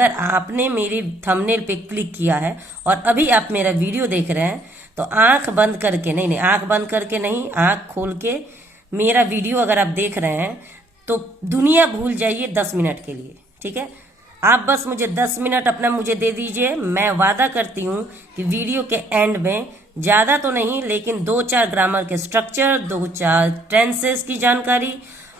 अगर आपने मेरे थंबनेल पे क्लिक किया है और अभी आप मेरा वीडियो देख रहे हैं तो आंख बंद करके नहीं, आंख बंद करके नहीं, आंख खोल के मेरा वीडियो अगर आप देख रहे हैं तो दुनिया भूल जाइए 10 मिनट के लिए। ठीक है, आप बस मुझे 10 मिनट अपना मुझे दे दीजिए। मैं वादा करती हूँ कि वीडियो के एंड में ज़्यादा तो नहीं लेकिन 2-4 ग्रामर के स्ट्रक्चर, 2-4 टेंसेस की जानकारी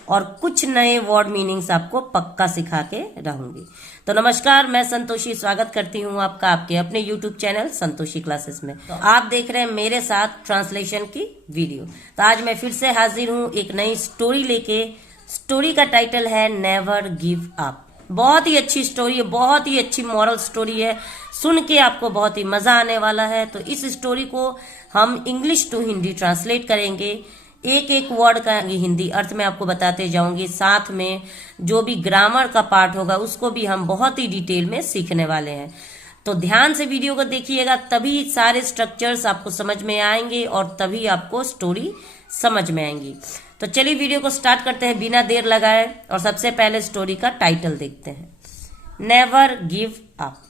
और कुछ नए वर्ड मीनिंग्स आपको पक्का सिखा के रहूंगी। तो नमस्कार, मैं संतोषी स्वागत करती हूँ आपका आपके अपने यूट्यूब चैनल संतोषी क्लासेस में। तो आप देख रहे हैं मेरे साथ ट्रांसलेशन की वीडियो। तो आज मैं फिर से हाजिर हूँ एक नई स्टोरी लेके। स्टोरी का टाइटल है नेवर गिव अप। बहुत ही अच्छी स्टोरी है, बहुत ही अच्छी मॉरल स्टोरी है, सुन के आपको बहुत ही मजा आने वाला है। तो इस स्टोरी को हम इंग्लिश टू हिंदी ट्रांसलेट करेंगे। एक एक वर्ड का हिंदी अर्थ मैं आपको बताते जाऊंगी, साथ में जो भी ग्रामर का पार्ट होगा उसको भी हम बहुत ही डिटेल में सीखने वाले हैं। तो ध्यान से वीडियो को देखिएगा, तभी सारे स्ट्रक्चर्स आपको समझ में आएंगे और तभी आपको स्टोरी समझ में आएंगी। तो चलिए वीडियो को स्टार्ट करते हैं बिना देर लगाए और सबसे पहले स्टोरी का टाइटल देखते हैं, नेवर गिव अप।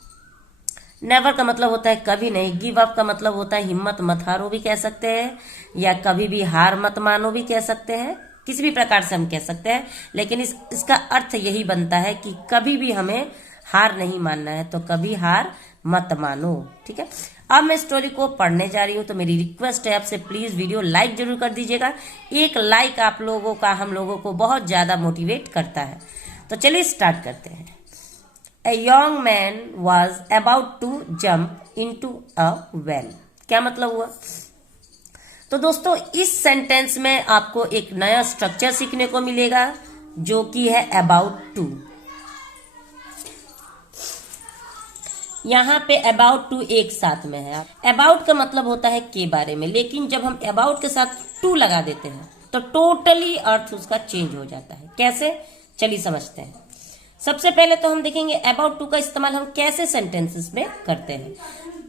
नेवर का मतलब होता है कभी नहीं, गिव अप का मतलब होता है हिम्मत मत हारो भी कह सकते हैं, या कभी भी हार मत मानो भी कह सकते हैं, किसी भी प्रकार से हम कह सकते हैं। लेकिन इसका अर्थ यही बनता है कि कभी भी हमें हार नहीं मानना है, तो कभी हार मत मानो। ठीक है, अब मैं स्टोरी को पढ़ने जा रही हूँ। तो मेरी रिक्वेस्ट है आपसे, प्लीज वीडियो लाइक जरूर कर दीजिएगा। एक लाइक आप लोगों का हम लोगों को बहुत ज्यादा मोटिवेट करता है। तो चलिए स्टार्ट करते हैं। A young man was about to jump into a well। क्या मतलब हुआ? तो दोस्तों इस सेंटेंस में आपको एक नया स्ट्रक्चर सीखने को मिलेगा जो कि है about to। यहाँ पे about to एक साथ में है। about का मतलब होता है के बारे में, लेकिन जब हम about के साथ to लगा देते हैं तो टोटली अर्थ उसका चेंज हो जाता है। कैसे? चलिए समझते हैं। सबसे पहले तो हम देखेंगे अबाउट टू का इस्तेमाल हम कैसे सेंटेंसेस में करते हैं।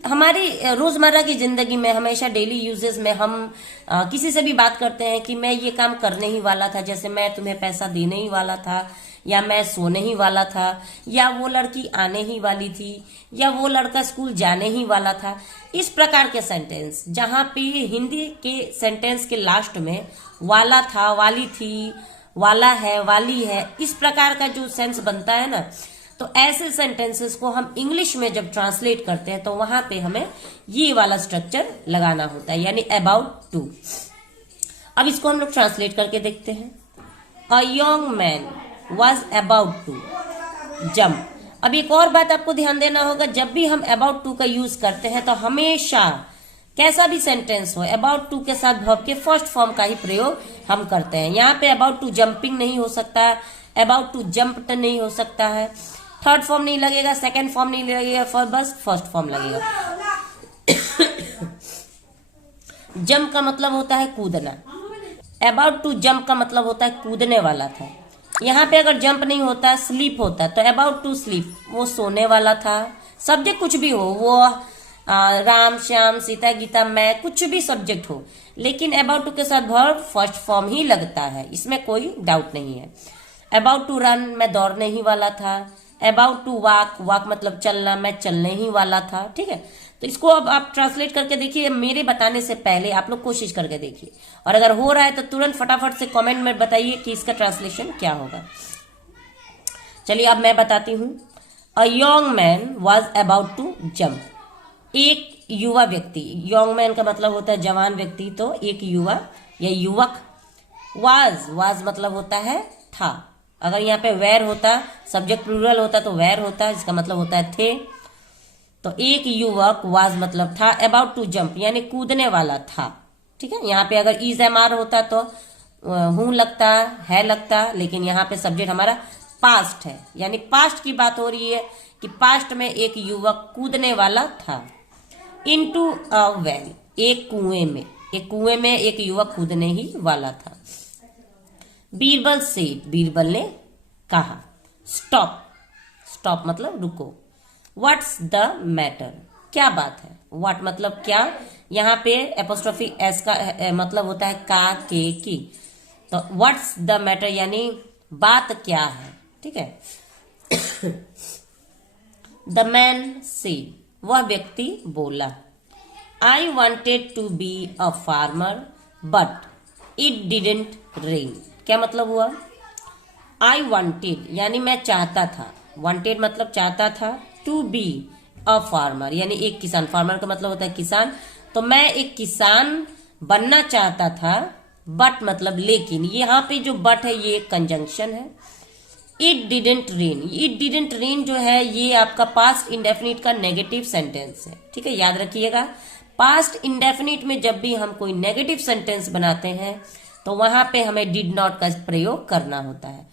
हमारी रोजमर्रा की जिंदगी में हमेशा डेली यूजेस में हम किसी से भी बात करते हैं कि मैं ये काम करने ही वाला था, जैसे मैं तुम्हें पैसा देने ही वाला था, या मैं सोने ही वाला था, या वो लड़की आने ही वाली थी, या वो लड़का स्कूल जाने ही वाला था। इस प्रकार के सेंटेंस जहां पे हिंदी के सेंटेंस के लास्ट में वाला था, वाली थी, वाला है, वाली है, इस प्रकार का जो सेंस बनता है ना, तो ऐसे सेंटेंसेस को हम इंग्लिश में जब ट्रांसलेट करते हैं तो वहां पे हमें ये वाला स्ट्रक्चर लगाना होता है, यानी अबाउट टू। अब इसको हम लोग ट्रांसलेट करके देखते हैं। A young man was about to jump. अब एक और बात आपको ध्यान देना होगा, जब भी हम अबाउट टू का यूज करते हैं तो हमेशा कैसा भी सेंटेंस हो अबाउट टू के साथ वर्ब के फर्स्ट फॉर्म का ही प्रयोग हम करते हैं। यहाँ पे अबाउट टू जंपिंग नहीं हो सकता, अबाउट टू जंप्ड नहीं हो सकता है, थर्ड फॉर्म नहीं लगेगा, सेकंड फॉर्म नहीं लगेगा, बस फर्स्ट फॉर्म लगेगा। जंप का मतलब होता है कूदना, अबाउट टू जंप का मतलब होता है कूदने वाला था। यहाँ पे अगर जंप नहीं होता स्लीप होता, तो अबाउट टू स्लीप, वो सोने वाला था। सब्जेक्ट कुछ भी हो, वो राम श्याम सीता गीता मैं, कुछ भी सब्जेक्ट हो, लेकिन अबाउट टू के साथ वर्ब फर्स्ट फॉर्म ही लगता है, इसमें कोई डाउट नहीं है। अबाउट टू रन, मैं दौड़ने ही वाला था। अबाउट टू वॉक, वॉक मतलब चलना, मैं चलने ही वाला था। ठीक है, तो इसको अब आप ट्रांसलेट करके देखिए। मेरे बताने से पहले आप लोग कोशिश करके देखिए, और अगर हो रहा है तो तुरंत फटाफट से कमेंट में बताइए कि इसका ट्रांसलेशन क्या होगा। चलिए अब मैं बताती हूँ। A young man was about to jump. एक युवा व्यक्ति, यंग मैन का मतलब होता है जवान व्यक्ति, तो एक युवा या युवक। वाज मतलब होता है था। अगर यहाँ पे वेर होता, सब्जेक्ट प्लूरल होता तो वेर होता, जिसका मतलब होता है थे। तो एक युवक, वाज मतलब था, अबाउट टू जंप यानी कूदने वाला था। ठीक है, यहाँ पे अगर इज एम आर होता तो हूं लगता, है लगता, लेकिन यहाँ पे सब्जेक्ट हमारा पास्ट है, यानी पास्ट की बात हो रही है कि पास्ट में एक युवक कूदने वाला था। इनटू अ वेल, एक कुएं में एक युवक कूदने ही वाला था। बीरबल सेड, बीरबल ने कहा। स्टॉप मतलब रुको। व्हाट्स द मैटर, क्या बात है। व्हाट मतलब क्या, यहाँ पे एपोस्ट्रोफी एस का मतलब होता है का, के, की। तो व्हाट्स द मैटर यानी बात क्या है। ठीक है, द मैन सेड, वह व्यक्ति बोला, I wanted to be a farmer but it didn't rain. क्या मतलब हुआ? आई वॉन्टेड यानी मैं चाहता था, वॉन्टेड मतलब चाहता था, टू बी अ फार्मर यानी एक किसान, फार्मर का मतलब होता है किसान, तो मैं एक किसान बनना चाहता था, बट मतलब लेकिन, यहाँ पे जो बट है ये कंजंक्शन है। It didn't rain, it didn't rain जो है ये आपका पास्ट इंडेफिनिट का नेगेटिव सेंटेंस है, ठीक है, याद रखिएगा। पास्ट इंडेफिनिट में जब भी हम कोई नेगेटिव सेंटेंस बनाते हैं तो वहां पे हमें डिड नॉट का प्रयोग करना होता है।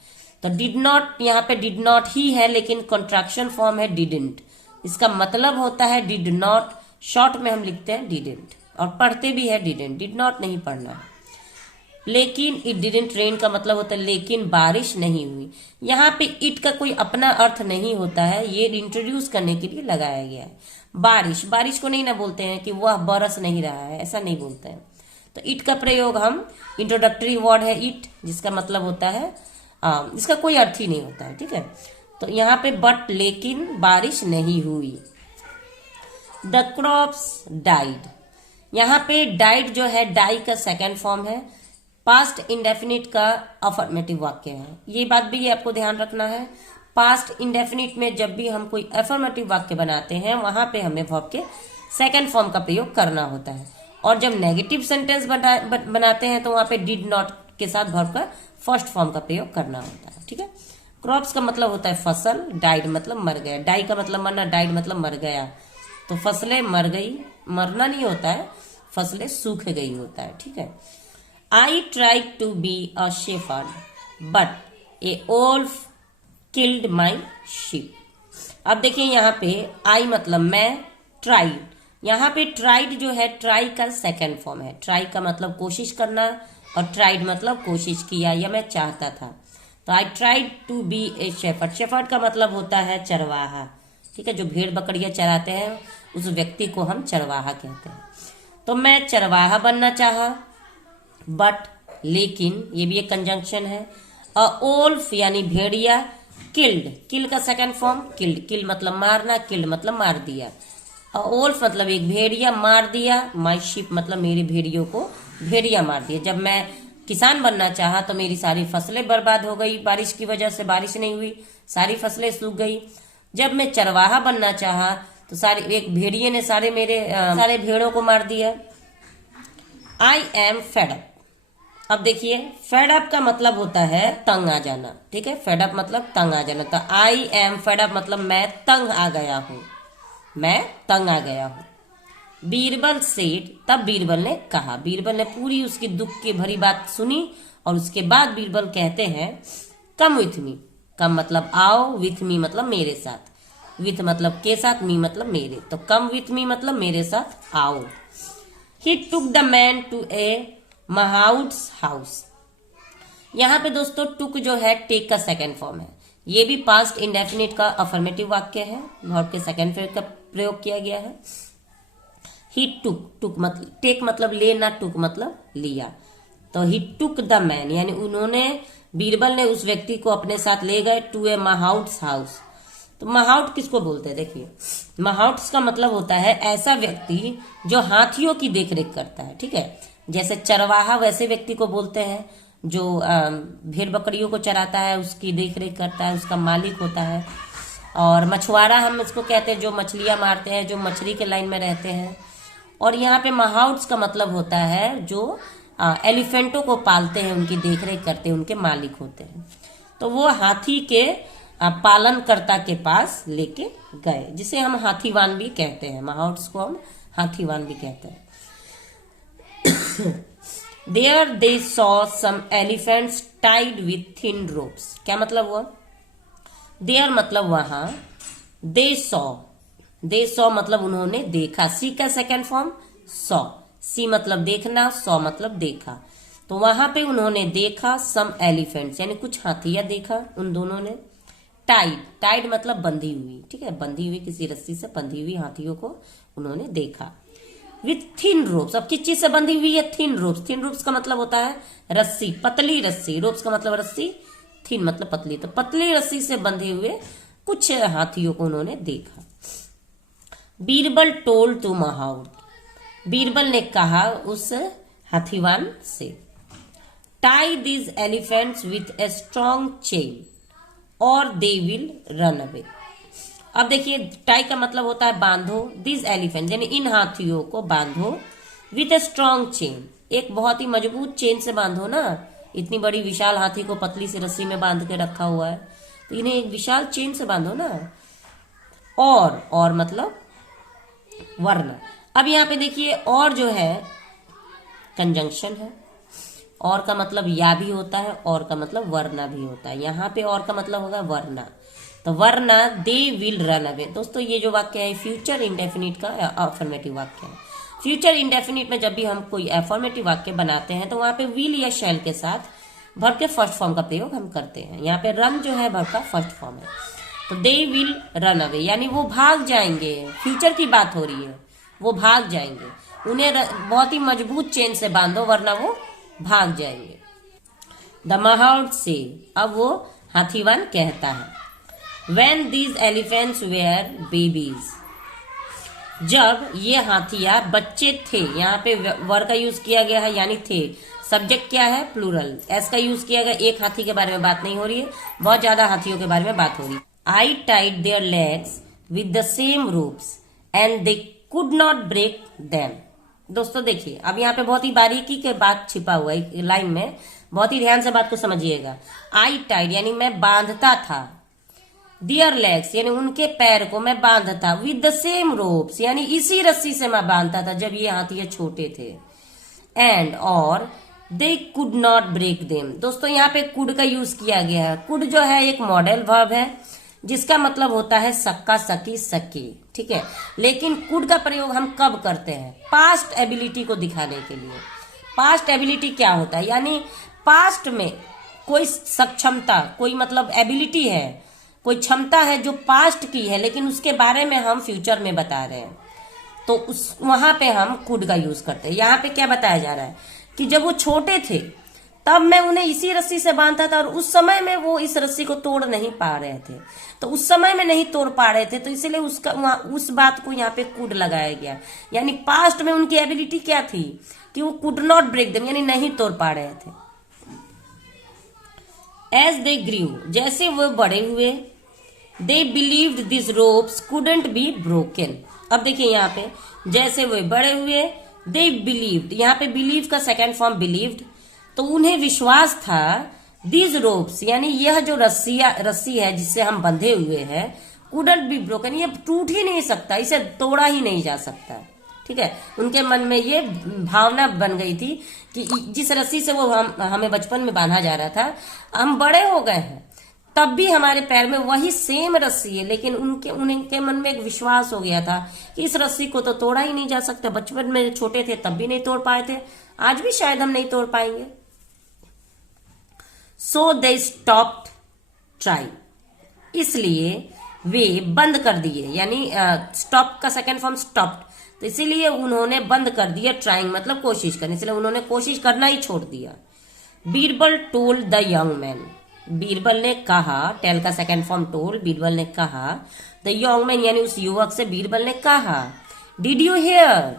तो डिड नॉट, यहाँ पे डिड नॉट ही है लेकिन कॉन्ट्रैक्शन फॉर्म है डिडेंट, इसका मतलब होता है डिड नॉट, शॉर्ट में हम लिखते हैं डिडेंट और पढ़ते भी है डिडेंट, डिड नॉट नहीं पढ़ना है। लेकिन इट डिडेंट रेन का मतलब होता है लेकिन बारिश नहीं हुई। यहाँ पे इट का कोई अपना अर्थ नहीं होता है, ये इंट्रोड्यूस करने के लिए लगाया गया है। बारिश, बारिश को नहीं ना बोलते हैं कि वह बरस नहीं रहा है, ऐसा नहीं बोलते हैं। तो इट का प्रयोग हम, इंट्रोडक्टरी वर्ड है इट, जिसका मतलब होता है इसका कोई अर्थ ही नहीं होता है, ठीक है। तो यहाँ पे बट लेकिन बारिश नहीं हुई। द क्रॉप्स डाइड, यहाँ पे डाइड जो है डाई का सेकेंड फॉर्म है, पास्ट इंडेफिनिट का अफर्मेटिव वाक्य है। ये बात भी आपको ध्यान रखना है, पास्ट इंडेफिनिट में जब भी हम कोई अफर्मेटिव वाक्य बनाते हैं वहां पे हमें वर्ब के सेकेंड फॉर्म का प्रयोग करना होता है, और जब नेगेटिव सेंटेंस बनाते हैं तो वहां पे डिड नॉट के साथ वर्ब का फर्स्ट फॉर्म का प्रयोग करना होता है, ठीक है। क्रॉप्स का मतलब होता है फसल, डाइड मतलब मर गया, डाई का मतलब मरना, डाइड मतलब मर गया, तो फसलें मर गई, मरना नहीं होता है, फसलें सूख गई होता है, ठीक है। I tried to be a shepherd but a wolf killed my sheep. अब देखिए यहाँ पे आई मतलब मैं, ट्राइड, यहाँ पे ट्राइड जो है ट्राई का सेकेंड फॉर्म है, ट्राई का मतलब कोशिश करना और ट्राइड मतलब कोशिश किया या मैं चाहता था। तो I tried to be a shepherd, shepherd का मतलब होता है चरवाहा, ठीक है, जो भेड़ बकरियां चराते हैं उस व्यक्ति को हम चरवाहा कहते हैं। तो मैं चरवाहा बनना चाहा, बट लेकिन, ये भी एक कंजंक्शन है। अ वोल्फ यानी भेड़िया, किल्ड, किल का सेकंड फॉर्म किल्ड, किल मतलब मारना, किल्ड मतलब मार दिया। अ वोल्फ मतलब एक भेड़िया मार दिया, माई शिप मतलब मेरी भेड़ियों को भेड़िया मार दिया। जब मैं किसान बनना चाहा तो मेरी सारी फसलें बर्बाद हो गई, बारिश की वजह से बारिश नहीं हुई, सारी फसलें सूख गई। जब मैं चरवाहा बनना चाहा तो सारी, एक भेड़िए ने सारे भेड़ों को मार दिया। आई एम फेड अप, अब देखिए फेड अप का मतलब होता है तंग आ जाना, ठीक है, फेड अप मतलब तंग आ जाना। तो आई एम फेड अप मतलब मैं तंग आ गया हूं, मैं तंग आ गया हूं। बीरबल सेड, तब बीरबल ने कहा, बीरबल ने पूरी उसकी दुख की भरी बात सुनी और उसके बाद बीरबल कहते हैं कम विथ मी, कम मतलब आओ, विथ मी मतलब मेरे साथ, विथ मतलब के साथ, मी मतलब मेरे, तो कम विथ मी मतलब मेरे साथ आओ। He took the man to a Mahmoud's house, यहाँ पे दोस्तों टुक जो है टेक का सेकेंड फॉर्म है, ये भी पास्ट इंडेफिनिट का अफर्मेटिव वाक्य है, वर्ब के सेकेंड फॉर्म का प्रयोग किया गया है। ही टुक, टुक मतलब टेक मतलब लेना, टुक मतलब लिया, तो ही टुक द मैन यानी उन्होंने, बीरबल ने उस व्यक्ति को अपने साथ ले गए टू ए महाउड्स हाउस। तो महाउट किसको बोलते हैं? देखिए महाउट्स का मतलब होता है ऐसा व्यक्ति जो हाथियों की देखरेख करता है, ठीक है, जैसे चरवाहा वैसे व्यक्ति को बोलते हैं जो भेड़ बकरियों को चराता है, उसकी देखरेख करता है, उसका मालिक होता है। और मछुआरा हम इसको कहते हैं जो मछलियां मारते हैं, जो मछली के लाइन में रहते हैं। और यहाँ पे महाउट्स का मतलब होता है जो एलिफेंटों को पालते हैं, उनकी देखरेख करते हैं, उनके मालिक होते हैं। तो वो हाथी के पालनकर्ता के पास लेके गए, जिसे हम हाथीवान भी कहते हैं, महाउट्स को हम हाथीवान भी कहते हैं। There they saw some elephants tied with thin ropes, क्या मतलब हुआ? There मतलब वहां, they saw मतलब उन्होंने देखा, सी का सेकेंड फॉर्म saw, सी मतलब देखना, saw मतलब देखा, तो वहां पे उन्होंने देखा some elephants यानी कुछ हाथियां देखा उन दोनों ने। टाइड मतलब बंधी हुई, ठीक है, बंधी हुई, किसी रस्सी से बंधी हुई हाथियों को उन्होंने देखा। विथ थिन रोप्स, अब किस चीज से बंधी हुई है? थिन रोप्स, थिन रोप्स का मतलब होता है रस्सी, पतली रस्सी, रोप्स का मतलब रस्सी, थिन मतलब पतली, तो पतली रस्सी से बंधे हुए कुछ हाथियों को उन्होंने देखा। बीरबल टोल्ड टू महाउर, बीरबल ने कहा उस हाथीवान से, tie these elephants with a strong chain और दे विल रन अवे। अब देखिए, टाई का मतलब होता है बांधो, दिस एलिफेंट यानी इन हाथियों को बांधो, विथ ए स्ट्रॉन्ग चेन, एक बहुत ही मजबूत चेन से बांधो ना। इतनी बड़ी विशाल हाथी को पतली सी रस्सी में बांध के रखा हुआ है, तो इन्हें एक विशाल चेन से बांधो ना। और मतलब वरना। अब यहाँ पे देखिए, और जो है कंजंक्शन है, और का मतलब या भी होता है, और का मतलब वरना भी होता है। यहाँ पे और का मतलब होगा वरना, तो वरना दे विल रन अवे। दोस्तों ये जो वाक्य है फ्यूचर इंडेफिनिट का अफर्मेटिव वाक्य है। फ्यूचर इंडेफिनिट में जब भी हम कोई अफर्मेटिव वाक्य बनाते हैं तो वहां पे विल या शैल के साथ वर्ब के फर्स्ट फॉर्म का प्रयोग हम करते हैं। यहाँ पे रन जो है वर्ब का फर्स्ट फॉर्म है, तो दे विल रन अवे यानी वो भाग जाएंगे। फ्यूचर की बात हो रही है, वो भाग जाएंगे। उन्हें बहुत ही मजबूत चेन से बांधो वरना वो भाग जाएंगे। द महाउड से, अब वो हाथीवान कहता है, When these elephants were babies, जब ये हाथिया बच्चे थे, यहाँ पे वर का यूज किया गया है यानी थे। सब्जेक्ट क्या है? प्लूरल। एस का यूज किया गया, एक हाथी के बारे में बात नहीं हो रही है, बहुत ज्यादा हाथियों के बारे में बात हो रही है। I tied their legs with the same ropes and they could not break them. दोस्तों देखिए, अब यहाँ पे बहुत ही बारीकी के बात छिपा हुआ है लाइन में, बहुत ही ध्यान से बात को समझिएगा। आई टाइड यानी मैं बांधता था, दियर लेग्स यानी उनके पैर को मैं बांधता, विद द सेम रोप्स यानी इसी रस्सी से मैं बांधता था जब ये हाथी छोटे थे। एंड और they could not break them. दोस्तों यहाँ पे कुड का यूज किया गया है। कुड जो है एक मॉडल वर्ब है जिसका मतलब होता है सक्का, सकी, सकी, ठीक है। लेकिन कुड का प्रयोग हम कब करते हैं? पास्ट एबिलिटी को दिखाने के लिए। पास्ट एबिलिटी क्या होता है? यानी पास्ट में कोई सक्षमता, कोई मतलब एबिलिटी है, कोई क्षमता है जो पास्ट की है लेकिन उसके बारे में हम फ्यूचर में बता रहे हैं, तो उस वहां पे हम कुड का यूज करते हैं। यहाँ पे क्या बताया जा रहा है कि जब वो छोटे थे तब मैं उन्हें इसी रस्सी से बांधता था और उस समय में वो इस रस्सी को तोड़ नहीं पा रहे थे, तो उस समय में नहीं तोड़ पा रहे थे, तो इसलिए उस बात को यहाँ पे कुड लगाया गया। यानी पास्ट में उनकी एबिलिटी क्या थी कि वो कुड नॉट ब्रेक देम यानी नहीं तोड़ पा रहे थे। एज दे ग्रीव जैसे वो बड़े हुए, they believed this ropes couldn't be broken. अब देखिए यहाँ पे जैसे वो बड़े हुए, दे बिलीव्ड, यहाँ पे बिलीव का सेकेंड फॉर्म बिलीव्ड, तो उन्हें विश्वास था, दिस रोप्स यानी यह जो रस्सी है जिससे हम बंधे हुए हैं, कुडंट बी ब्रोकन ये टूट ही नहीं सकता, इसे तोड़ा ही नहीं जा सकता, ठीक है। उनके मन में ये भावना बन गई थी कि जिस रस्सी से वो हमें बचपन में बांधा जा रहा था, हम बड़े हो गए हैं तब भी हमारे पैर में वही सेम रस्सी है, लेकिन उनके मन में एक विश्वास हो गया था कि इस रस्सी को तो तोड़ा ही नहीं जा सकता। बचपन में छोटे थे तब भी नहीं तोड़ पाए थे, आज भी शायद हम नहीं तोड़ पाएंगे। सो दे स्टॉप्ड ट्राई, इसलिए वे बंद कर दिए, यानी स्टॉप का सेकेंड फॉर्म स्टॉप्ड, तो इसीलिए उन्होंने बंद कर दिया ट्राइंग मतलब कोशिश करने, इसलिए उन्होंने कोशिश करना ही छोड़ दिया। Birbal told the young man, Birbal ने कहा, टेल का सेकेंड फॉर्म टोल्ड, बीरबल ने कहा, द यंग मैन यानी उस युवक से बीरबल ने कहा, डिड यू हियर।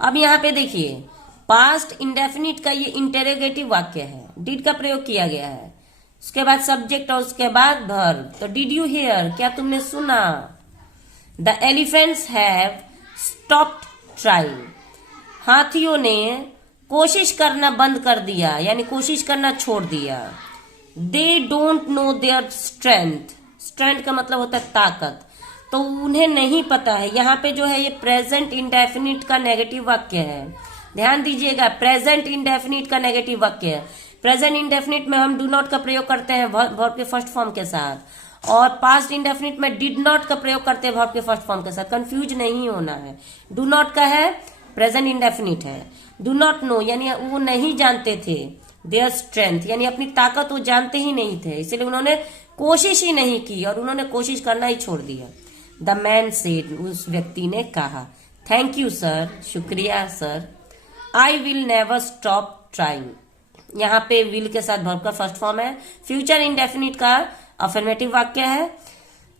अब यहाँ पे देखिए पास्ट इंडेफिनिट का ये इंटेरोगेटिव वाक्य है, डिड का प्रयोग किया गया है, उसके बाद सब्जेक्ट और उसके बाद वर्ब, तो डिड यू हियर क्या तुमने सुना। The elephants have stopped trying, हाथियों ने कोशिश करना बंद कर दिया यानी कोशिश करना छोड़ दिया। They don't know their strength, strength का मतलब होता है ताकत, तो उन्हें नहीं पता है। यहाँ पे जो है ये प्रेजेंट इंडेफिनिट का नेगेटिव वाक्य है, ध्यान दीजिएगा, प्रेजेंट इंडेफिनिट का नेगेटिव वाक्य है। प्रेजेंट इंडेफिनिट में हम डू नॉट का प्रयोग करते हैं वर्ब के फर्स्ट फॉर्म के साथ, और पास्ट इंडेफिनिट में डिड नॉट का प्रयोग करते हैं वर्ब के फर्स्ट फॉर्म के साथ। कंफ्यूज नहीं होना है, डू नॉट का है प्रेजेंट इंडेफिनिट है, डू नॉट नो यानी वो नहीं जानते थे, देयर स्ट्रेंथ यानी अपनी ताकत वो जानते ही नहीं थे, इसलिए उन्होंने कोशिश ही नहीं की और उन्होंने कोशिश करना ही छोड़ दिया। द मैन सेड, उस व्यक्ति ने कहा, थैंक यू सर, शुक्रिया sir, I will never stop trying, यहाँ पे विल के साथ वर्ब का फर्स्ट फॉर्म है, फ्यूचर इंडेफिनिट का अफर्मेटिव वाक्य है,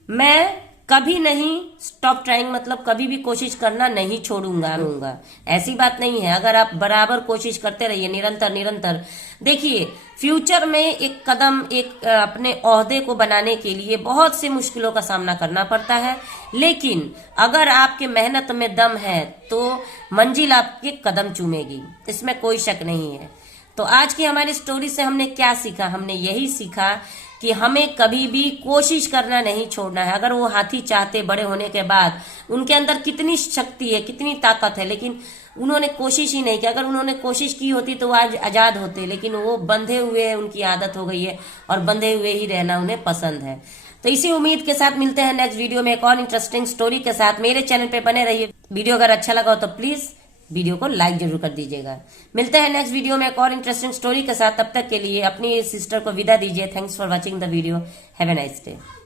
मैं कभी नहीं स्टॉप ट्राइंग, मतलब कभी भी कोशिश करना नहीं छोड़ूंगा। ऐसी बात नहीं है। अगर आप बराबर कोशिश करते रहिए, निरंतर निरंतर, देखिए फ्यूचर में एक कदम, एक अपने ओहदे को बनाने के लिए बहुत सी मुश्किलों का सामना करना पड़ता है, लेकिन अगर आपके मेहनत में दम है तो मंजिल आपके कदम चूमेगी, इसमें कोई शक नहीं है। तो आज की हमारी स्टोरी से हमने क्या सीखा? हमने यही सीखा कि हमें कभी भी कोशिश करना नहीं छोड़ना है। अगर वो हाथी चाहते बड़े होने के बाद, उनके अंदर कितनी शक्ति है, कितनी ताकत है, लेकिन उन्होंने कोशिश ही नहीं की। अगर उन्होंने कोशिश की होती तो वो आज आजाद होते, लेकिन वो बंधे हुए हैं, उनकी आदत हो गई है और बंधे हुए ही रहना उन्हें पसंद है। तो इसी उम्मीद के साथ मिलते हैं नेक्स्ट वीडियो में एक और इंटरेस्टिंग स्टोरी के साथ। मेरे चैनल पे बने रहिए। वीडियो अगर अच्छा लगा हो तो प्लीज वीडियो को लाइक जरूर कर दीजिएगा। मिलते हैं नेक्स्ट वीडियो में एक और इंटरेस्टिंग स्टोरी के साथ। तब तक के लिए अपनी सिस्टर को विदा दीजिए। Thanks for watching the video. Have a nice day.